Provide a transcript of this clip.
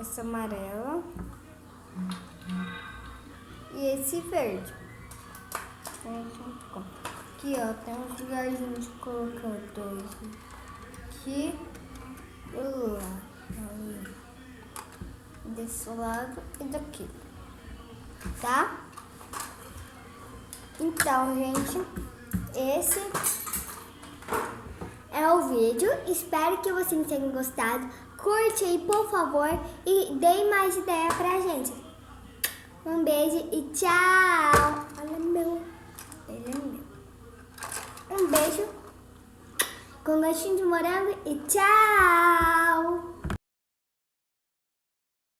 essa amarela e esse verde. Aqui, ó, tem uns lugarzinhos de colocar dois aqui e lá, ali, desse lado e daqui, tá? Então, gente, esse é o vídeo. Espero que vocês tenham gostado. Curte aí, por favor, e dê mais ideia pra gente. Um beijo e tchau! Olha meu, ele é meu. Um beijo com gostinho de morango e tchau!